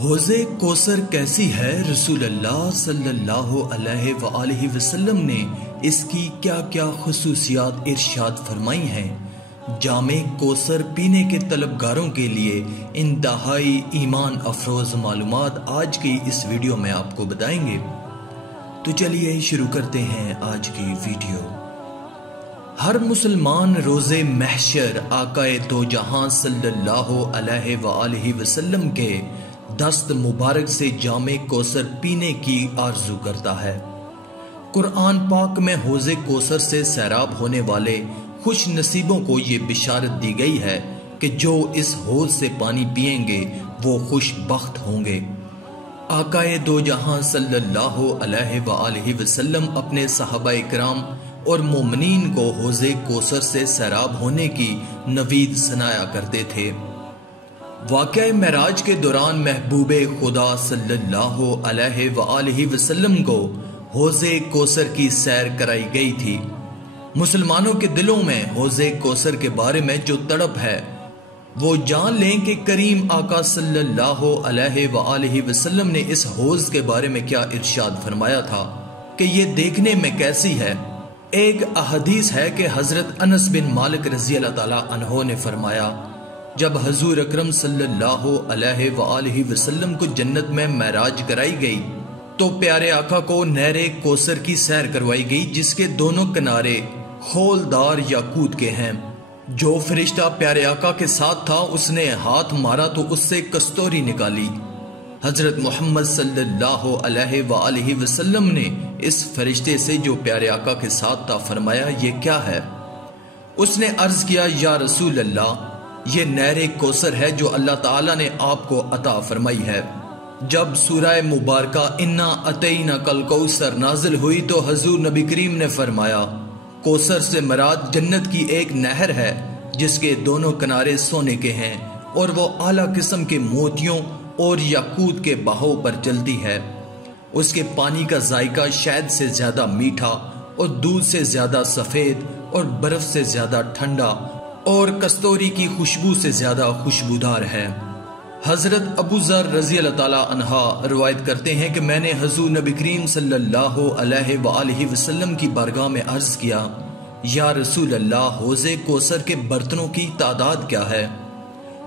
حوض کوثر کیسی ہے؟ رسول اللہ صلی اللہ علیہ وآلہ وسلم نے اس کی کیا کیا خصوصیات ارشاد فرمائی ہیں؟ جام کوثر پینے کے طلبگاروں کے لیے انتہائی ایمان افروز معلومات آج کی اس ویڈیو میں آپ کو بتائیں گے۔ تو چلیے شروع کرتے ہیں آج کی ویڈیو۔ ہر مسلمان روز محشر آقا دو جہاں صلی اللہ علیہ وآلہ وسلم کے دست مبارک سے جام کوثر پینے کی آرزو کرتا ہے۔ قرآن پاک میں حوض کوثر سے سیراب ہونے والے خوش نصیبوں کو یہ بشارت دی گئی ہے کہ جو اس حوض سے پانی پیئیں گے وہ خوش بخت ہوں گے۔ آقا دو جہاں صلی اللہ علیہ وآلہ وسلم اپنے صحابہ کرام اور مومنین کو حوض کوثر سے سیراب ہونے کی نوید سنایا کرتے تھے۔ واقعہ معراج کے دوران محبوب خدا صلی اللہ علیہ وآلہ وسلم کو حوض کوثر کی سیر کرائی گئی تھی۔ مسلمانوں کے دلوں میں حوض کوثر کے بارے میں جو تڑپ ہے وہ جان لیں کہ کریم آقا صلی اللہ علیہ وآلہ وسلم نے اس حوض کے بارے میں کیا ارشاد فرمایا تھا کہ یہ دیکھنے میں کیسی ہے۔ ایک احادیث ہے کہ حضرت انس بن مالک رضی اللہ تعالیٰ عنہ نے فرمایا، جب حضور اکرم صلی اللہ علیہ وآلہ وسلم کو جنت میں معراج کرائی گئی تو پیارے آقا کو نہر کوثر کی سیر کروائی گئی جس کے دونوں کنارے خولدار یاقوت کے ہیں۔ جو فرشتہ پیارے آقا کے ساتھ تھا اس نے ہاتھ مارا تو اس سے کستوری نکالی۔ حضرت محمد صلی اللہ علیہ وآلہ وسلم نے اس فرشتے سے جو پیارے آقا کے ساتھ تھا فرمایا، یہ کیا ہے؟ اس نے عرض کیا، یا رسول اللہ، یہ نہر کوثر ہے جو اللہ تعالیٰ نے آپ کو عطا فرمائی ہے۔ جب سورہ مبارکہ انا اعطیناک الکوثر نازل ہوئی تو حضور نبی کریم نے فرمایا، کوثر سے مراد جنت کی ایک نہر ہے جس کے دونوں کنارے سونے کے ہیں اور وہ اعلیٰ قسم کے موتیوں اور یاقوت کے بہاؤ پر چلتی ہے۔ اس کے پانی کا ذائقہ شہد سے زیادہ میٹھا اور دودھ سے زیادہ سفید اور برف سے زیادہ ٹھنڈا اور کستوری کی خوشبو سے زیادہ خوشبودار ہے۔ حضرت ابو ذر رضی اللہ تعالیٰ عنہ روایت کرتے ہیں کہ میں نے حضور نبی کریم صلی اللہ علیہ وآلہ وسلم کی بارگاہ میں عرض کیا، یا رسول اللہ، حوض کوثر کے برتنوں کی تعداد کیا ہے؟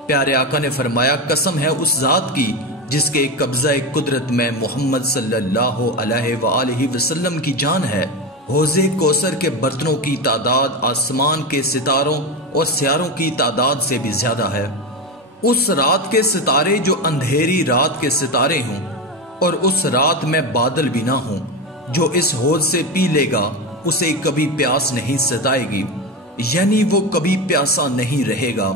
پیارے آقا نے فرمایا، قسم ہے اس ذات کی جس کے قبضہ قدرت میں محمد صلی اللہ علیہ وآلہ وسلم کی جان ہے، حوض کوثر کے برتنوں کی تعداد آسمان کے ستاروں اور سیاروں کی تعداد سے بھی زیادہ ہے۔ اس رات کے ستارے جو اندھیری رات کے ستارے ہوں اور اس رات میں بادل بھی نہ ہوں، جو اس حوض سے پی لے گا اسے کبھی پیاس نہیں ستائے گی، یعنی وہ کبھی پیاسا نہیں رہے گا۔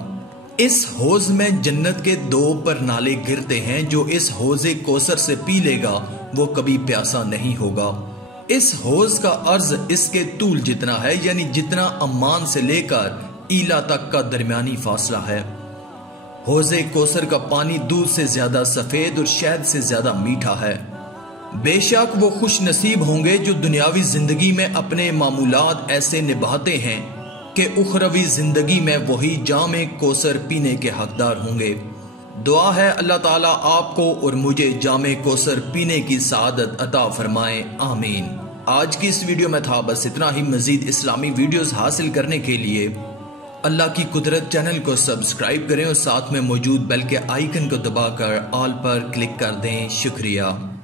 اس حوض میں جنت کے دو پرنالے گرتے ہیں، جو اس حوض کوثر سے پی لے گا وہ کبھی پیاسا نہیں ہوگا۔ اس حوض کا عرض اس کے طول جتنا ہے، یعنی جتنا عمان سے لے کر ایلا تک کا درمیانی فاصلہ ہے۔ حوض کوثر کا پانی دودھ سے زیادہ سفید اور شہد سے زیادہ میٹھا ہے۔ بے شک وہ خوش نصیب ہوں گے جو دنیاوی زندگی میں اپنے معمولات ایسے نبھاتے ہیں کہ اخروی زندگی میں وہی جام کوثر پینے کے حقدار ہوں گے۔ دعا ہے اللہ تعالیٰ آپ کو اور مجھے جام کوثر پینے کی سعادت عطا فرمائے، آمین۔ آج کی اس ویڈیو میں تھا بس اتنا ہی۔ مزید اسلامی ویڈیوز حاصل کرنے کے لیے اللہ کی قدرت چینل کو سبسکرائب کریں اور ساتھ میں موجود بیل کے آئیکن کو دبا کر آل پر کلک کر دیں۔ شکریہ۔